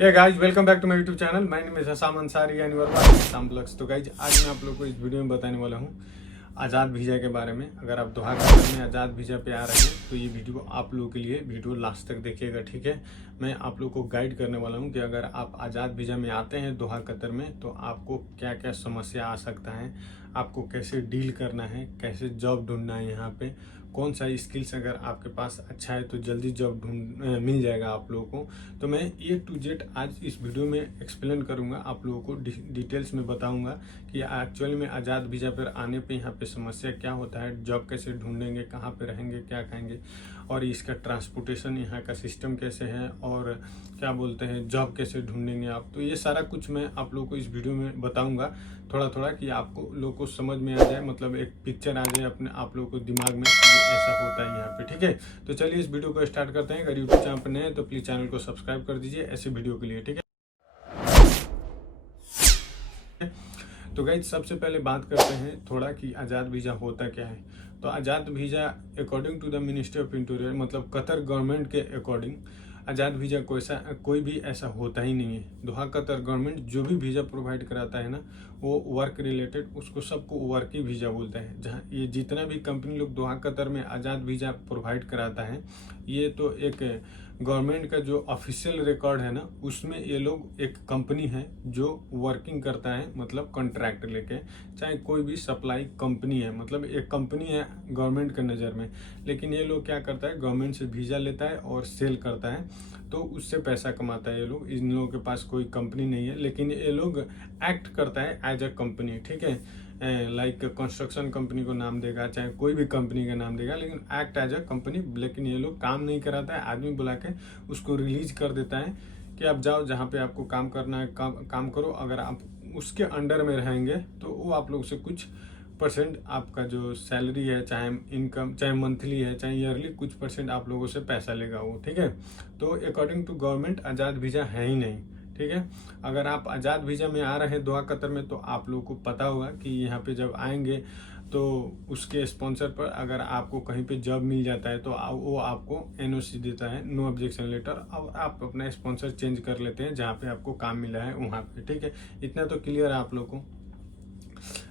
Hey guys, welcome back to my YouTube channel. My name is Hasam Ansari and you're watching vlogs. तो guys, आज मैं आप लोगों को इस वीडियो में बताने वाला हूँ आज़ाद वीज़ा के बारे में। अगर आप दोहा कतर में आज़ाद वीज़ा पे आ रहे हैं तो ये वीडियो आप लोगों के लिए, वीडियो लास्ट तक देखिएगा, ठीक है। मैं आप लोगों को गाइड करने वाला हूँ कि अगर आप आज़ाद वीज़ा में आते हैं दोहा कतर में तो आपको क्या क्या समस्या आ सकता है, आपको कैसे डील करना है, कैसे जॉब ढूंढना है, यहाँ पे कौन सा स्किल्स अगर आपके पास अच्छा है तो जल्दी जॉब मिल जाएगा आप लोगों को। तो मैं A to Z आज इस वीडियो में एक्सप्लेन करूंगा, आप लोगों को डिटेल्स में बताऊंगा कि एक्चुअली में आज़ाद वीज़ा पर आने पे यहाँ पे समस्या क्या होता है, जॉब कैसे ढूंढेंगे, कहाँ पे रहेंगे, क्या खाएंगे, और इसका ट्रांसपोर्टेशन यहाँ का सिस्टम कैसे है, और क्या बोलते हैं जॉब कैसे ढूंढेंगे आप। तो ये सारा कुछ मैं आप लोगों को इस वीडियो में बताऊंगा थोड़ा थोड़ा, कि आपको लोगों को समझ में आ जाए, मतलब एक पिक्चर आ जाए अपने आप लोगों को दिमाग में कि ऐसा होता है यहाँ पे, ठीक है। तो चलिए इस वीडियो को स्टार्ट करते हैं। अगर यूट्यूब चैनल पर नए हैं तो प्लीज़ चैनल को सब्सक्राइब कर दीजिए ऐसे वीडियो के लिए, ठीक है। तो गाइज, सबसे पहले बात करते हैं थोड़ा कि आज़ाद वीज़ा होता क्या है। तो आज़ाद visa according to the ministry of interior, मतलब कतर गवर्नमेंट के अकॉर्डिंग आज़ाद वीज़ा कोई भी ऐसा होता ही नहीं है। दोहा कतर गवर्नमेंट जो भी वीज़ा प्रोवाइड कराता है ना, वो वर्क रिलेटेड, उसको सबको वर्क ही वीज़ा बोलते हैं। जहाँ ये जितना भी कंपनी लोग दोहा कतर में आज़ाद वीज़ा प्रोवाइड कराता है, ये तो एक गवर्नमेंट का जो ऑफिशियल रिकॉर्ड है ना, उसमें ये लोग एक कंपनी है जो वर्किंग करता है, मतलब कॉन्ट्रैक्ट लेके। चाहे कोई भी सप्लाई कंपनी है, मतलब एक कंपनी है गवर्नमेंट के नज़र में, लेकिन ये लोग क्या करता है, गवर्नमेंट से वीज़ा लेता है और सेल करता है, तो उससे पैसा कमाता है ये लोग। इन लोगों के पास कोई कंपनी नहीं है, लेकिन ये लोग एक्ट करता है एज अ कंपनी, ठीक है। लाइक कंस्ट्रक्शन कंपनी को नाम देगा, चाहे कोई भी कंपनी का नाम देगा, लेकिन एक्ट एज अ कंपनी। लेकिन ये लोग काम नहीं कराता है, आदमी बुला के उसको रिलीज कर देता है कि आप जाओ जहाँ पे आपको काम करना है, काम करो। अगर आप उसके अंडर में रहेंगे तो वो आप लोग से कुछ परसेंट आपका जो सैलरी है, चाहे इनकम, चाहे मंथली है, चाहे ईयरली, कुछ परसेंट आप लोगों से पैसा लेगा वो, ठीक है। तो अकॉर्डिंग टू गवर्नमेंट आज़ाद वीज़ा है ही नहीं, ठीक है। अगर आप आज़ाद वीज़ा में आ रहे हैं दोहा कतर में तो आप लोगों को पता होगा कि यहाँ पे जब आएंगे तो उसके स्पॉन्सर पर अगर आपको कहीं पे जॉब मिल जाता है तो वो आपको NOC देता है, नो ऑब्जेक्शन लेटर, और आप अपना स्पॉन्सर चेंज कर लेते हैं जहाँ पे आपको काम मिला है वहाँ पे, ठीक है। इतना तो क्लियर है आप लोग को।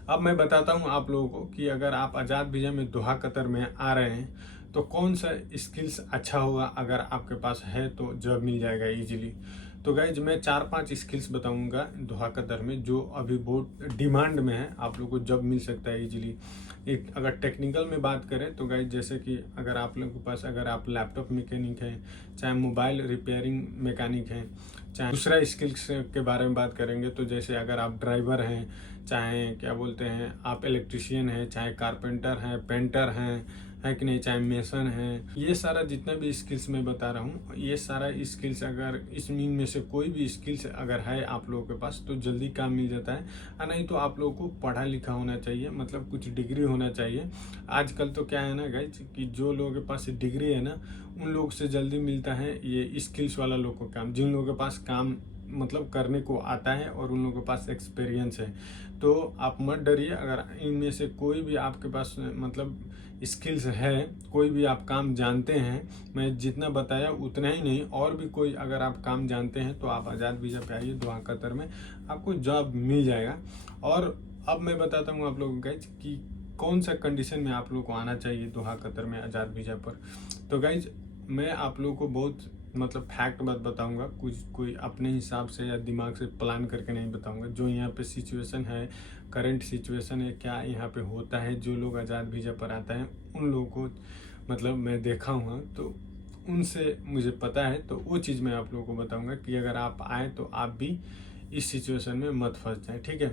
अब मैं बताता हूँ आप लोगों को कि अगर आप आज़ाद वीज़ा में दोहा कतर में आ रहे हैं तो कौन सा स्किल्स अच्छा होगा, अगर आपके पास है तो जॉब मिल जाएगा इजीली। तो गाइज, मैं 4-5 स्किल्स बताऊंगा दोहा कतर में जो अभी बहुत डिमांड में है, आप लोगों को जॉब मिल सकता है इजीली। एक अगर टेक्निकल में बात करें तो गाइज, जैसे कि अगर आप लोगों के पास, अगर आप लैपटॉप मैकेनिक हैं, चाहे मोबाइल रिपेयरिंग मैकेनिक हैं, चाहे दूसरा स्किल्स के बारे में बात करेंगे तो जैसे अगर आप ड्राइवर हैं, चाहे क्या बोलते हैं आप इलेक्ट्रिशियन हैं, चाहे कारपेंटर हैं, पेंटर हैं, है कि नहीं, चाहे मेसन है, ये सारा जितना भी स्किल्स मैं बता रहा हूँ, ये सारा स्किल्स अगर इसमें से कोई भी स्किल्स अगर है आप लोगों के पास तो जल्दी काम मिल जाता है। और नहीं तो आप लोगों को पढ़ा लिखा होना चाहिए, मतलब कुछ डिग्री होना चाहिए। आजकल तो क्या है ना गाइज, कि जो लोगों के पास डिग्री है ना, उन लोग से जल्दी मिलता है ये स्किल्स वाला लोग को काम, जिन लोगों के पास काम मतलब करने को आता है और उन लोगों के पास एक्सपीरियंस है। तो आप मत डरिए, अगर इनमें से कोई भी आपके पास मतलब स्किल्स है, कोई भी आप काम जानते हैं, मैं जितना बताया उतना ही नहीं, और भी कोई अगर आप काम जानते हैं तो आप आज़ाद वीज़ा पे आइए, दोहा कतर में आपको जॉब मिल जाएगा। और अब मैं बताता हूँ आप लोगों को गाइज कि कौन सा कंडीशन में आप लोग को आना चाहिए दोहा कतर में आज़ाद वीज़ा पर। तो गाइज, मैं आप लोगों को बहुत मतलब फैक्ट बात बताऊंगा, कुछ कोई अपने हिसाब से या दिमाग से प्लान करके नहीं बताऊंगा। जो यहाँ पे सिचुएशन है, करंट सिचुएशन है, क्या यहाँ पे होता है, जो लोग आज़ाद वीज़ा पर आता है उन लोगों को मतलब मैं देखा हूँ तो उनसे मुझे पता है, तो वो चीज़ मैं आप लोगों को बताऊंगा कि अगर आप आए तो आप भी इस सिचुएशन में मत फंस जाए, ठीक है।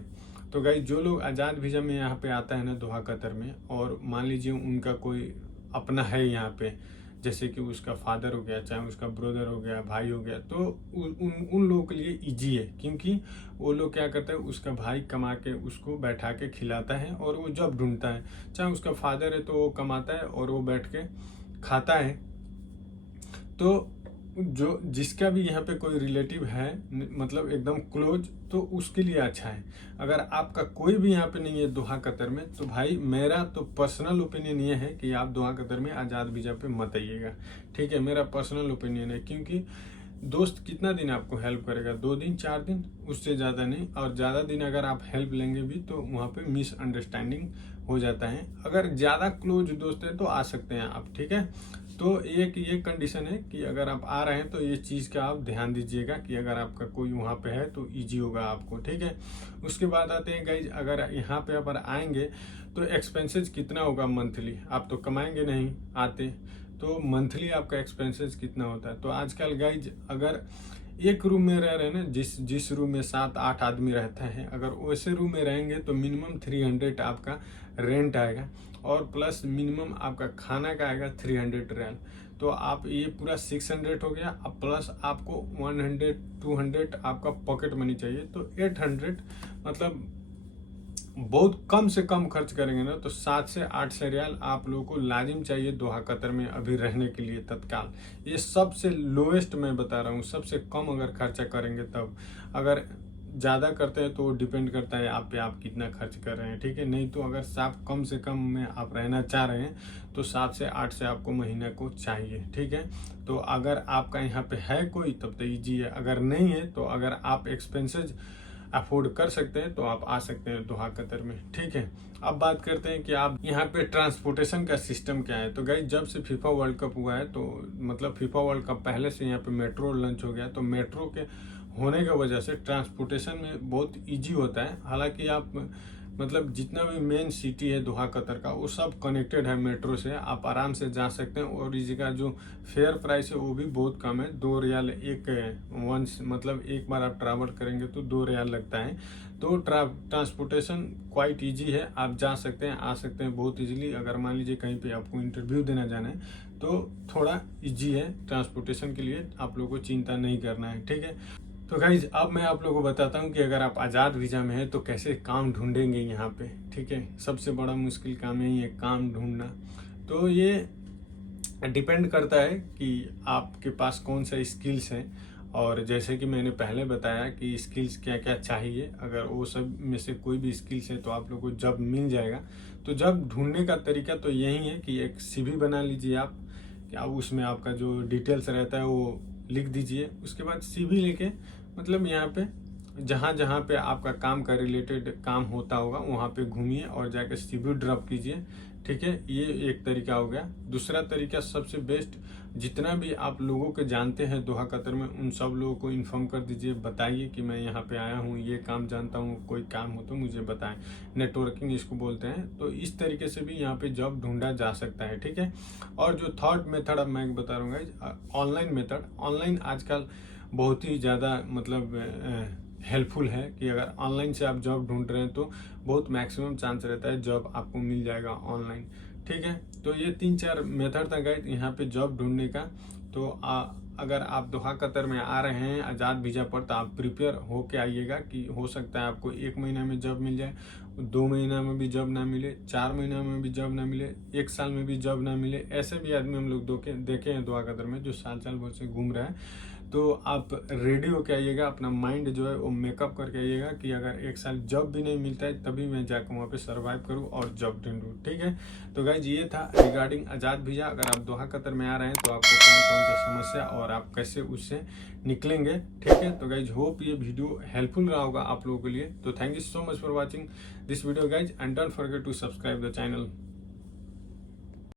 तो गाइस, जो लोग आज़ाद वीज़ा में यहाँ पे आता है ना दोहा कतर में, और मान लीजिए उनका कोई अपना है यहाँ पे, जैसे कि उसका फादर हो गया, चाहे उसका ब्रदर हो गया, भाई हो गया, तो उन लोगों के लिए इजी है, क्योंकि वो लोग क्या करते हैं, उसका भाई कमा के उसको बैठा के खिलाता है और वो जॉब ढूंढता है। चाहे उसका फादर है तो वो कमाता है और वो बैठ के खाता है। तो जो जिसका भी यहाँ पे कोई रिलेटिव है, मतलब एकदम क्लोज, तो उसके लिए अच्छा है। अगर आपका कोई भी यहाँ पे नहीं है दोहा कतर में, तो भाई मेरा तो पर्सनल ओपिनियन ये है कि आप दोहा कतर में आज़ाद वीज़ा पे मत आइएगा, ठीक है। मेरा पर्सनल ओपिनियन है, क्योंकि दोस्त कितना दिन आपको हेल्प करेगा, 2 दिन 4 दिन, उससे ज़्यादा नहीं। और ज़्यादा दिन अगर आप हेल्प लेंगे भी तो वहाँ पे मिसअंडरस्टैंडिंग हो जाता है। अगर ज़्यादा क्लोज दोस्त है तो आ सकते हैं आप, ठीक है। तो एक ये कंडीशन है कि अगर आप आ रहे हैं तो ये चीज़ का आप ध्यान दीजिएगा कि अगर आपका कोई वहाँ पे है तो ईजी होगा आपको, ठीक है। उसके बाद आते हैं गाइज, अगर यहाँ पे आप आएंगे तो एक्सपेंसेस कितना होगा मंथली, आप तो कमाएंगे नहीं आते, तो मंथली आपका एक्सपेंसेस कितना होता है। तो आजकल गाइज अगर एक रूम में रह रहे हैं ना, जिस रूम में 7-8 आदमी रहते हैं, अगर वैसे रूम में रहेंगे तो मिनिमम 300 आपका रेंट आएगा और प्लस मिनिमम आपका खाना का आएगा 300 रियाल। तो आप ये पूरा 600 हो गया। अब प्लस आपको 100-200 आपका पॉकेट मनी चाहिए, तो 800, मतलब बहुत कम से कम खर्च करेंगे ना तो 7 से 8 से रियाल आप लोगों को लाजिम चाहिए दोहा कतर में अभी रहने के लिए तत्काल। ये सबसे लोएस्ट मैं बता रहा हूँ, सबसे कम अगर खर्चा करेंगे तब। अगर ज़्यादा करते हैं तो डिपेंड करता है आप पे, आप कितना खर्च कर रहे हैं, ठीक है। नहीं तो अगर साफ कम से कम में आप रहना चाह रहे हैं तो 7 से 8 से आपको महीने को चाहिए, ठीक है। तो अगर आपका यहाँ पे है कोई तब तो ईजी है, अगर नहीं है तो अगर आप एक्सपेंसेस अफोर्ड कर सकते हैं तो आप आ सकते हैं दोहा कतर में, ठीक है। अब बात करते हैं कि आप यहाँ पे ट्रांसपोर्टेशन का सिस्टम क्या है। तो गाइस जब से फीफा वर्ल्ड कप हुआ है, तो मतलब फीफा वर्ल्ड कप पहले से यहाँ पे मेट्रो लॉन्च हो गया, तो मेट्रो के होने की वजह से ट्रांसपोर्टेशन में बहुत इजी होता है। हालांकि आप मतलब जितना भी मेन सिटी है दोहा कतर का वो सब कनेक्टेड है मेट्रो से, आप आराम से जा सकते हैं। और इसका जो फेयर प्राइस है वो भी बहुत कम है, 2 रियाल वंस, मतलब एक बार आप ट्रैवल करेंगे तो 2 रियाल लगता है। तो ट्रांसपोर्टेशन क्वाइट इजी है, आप जा सकते हैं आ सकते हैं बहुत इजीली। अगर मान लीजिए कहीं पे आपको इंटरव्यू देना जाना है तो थोड़ा इजी है ट्रांसपोर्टेशन के लिए, आप लोगों को चिंता नहीं करना है, ठीक है। तो गाइज अब मैं आप लोगों को बताता हूँ कि अगर आप आज़ाद वीज़ा में हैं तो कैसे काम ढूंढेंगे यहाँ पे, ठीक है। सबसे बड़ा मुश्किल काम यही है, काम ढूंढना। तो ये डिपेंड करता है कि आपके पास कौन सा स्किल्स है, और जैसे कि मैंने पहले बताया कि स्किल्स क्या क्या चाहिए, अगर वो सब में से कोई भी स्किल्स है तो आप लोगों को जॉब मिल जाएगा। तो जॉब ढूंढने का तरीका तो यही है कि एक CV बना लीजिए आप, क्या उसमें आपका जो डिटेल्स रहता है वो लिख दीजिए। उसके बाद CV लेके मतलब यहाँ पे जहाँ जहाँ पे आपका काम का रिलेटेड काम होता होगा वहाँ पे घूमिए और जाकर CV ड्रॉप कीजिए, ठीक है। ये एक तरीका हो गया। दूसरा तरीका सबसे बेस्ट, जितना भी आप लोगों के जानते हैं दोहा कतर में उन सब लोगों को इन्फॉर्म कर दीजिए, बताइए कि मैं यहाँ पे आया हूँ, ये काम जानता हूँ, कोई काम हो तो मुझे बताएं। नेटवर्किंग इसको बोलते हैं। तो इस तरीके से भी यहाँ पे जॉब ढूंढा जा सकता है, ठीक है। और जो थर्ड मेथड अब मैं बता रहा हूँ, ऑनलाइन मेथड। ऑनलाइन आजकल बहुत ही ज़्यादा मतलब हेल्पफुल है कि अगर ऑनलाइन से आप जॉब ढूंढ रहे हैं तो बहुत मैक्सिमम चांस रहता है जॉब आपको मिल जाएगा ऑनलाइन, ठीक है। तो ये 3-4 मेथड था गाइस यहाँ पे जॉब ढूंढने का। तो अगर आप दोहा कतर में आ रहे हैं आज़ाद वीज़ा पर तो आप प्रिपेयर होके आइएगा कि हो सकता है आपको 1 महीना में जॉब मिल जाए, 2 महीना में भी जॉब ना मिले, 4 महीना में भी जॉब ना मिले, 1 साल में भी जॉब ना मिले। ऐसे भी आदमी हम लोग देखे हैं दोहा कतर में जो साल भर से घूम रहा है। तो आप रेडी होके आइएगा, अपना माइंड जो है वो मेकअप करके आइएगा कि अगर 1 साल जॉब भी नहीं मिलता है तभी मैं जाकर वहाँ पे सर्वाइव करूँ और जॉब ढूंढूँ, ठीक है। तो गाइज ये था रिगार्डिंग आज़ाद वीज़ा। अगर आप दोहा कतर में आ रहे हैं तो आपको कौन कौन सा समस्या और आप कैसे उससे निकलेंगे, ठीक है। तो गाइज होप ये वीडियो हेल्पफुल रहा होगा आप लोगों के लिए। तो thank you so much for watching this video guys, and don't forget to subscribe the channel.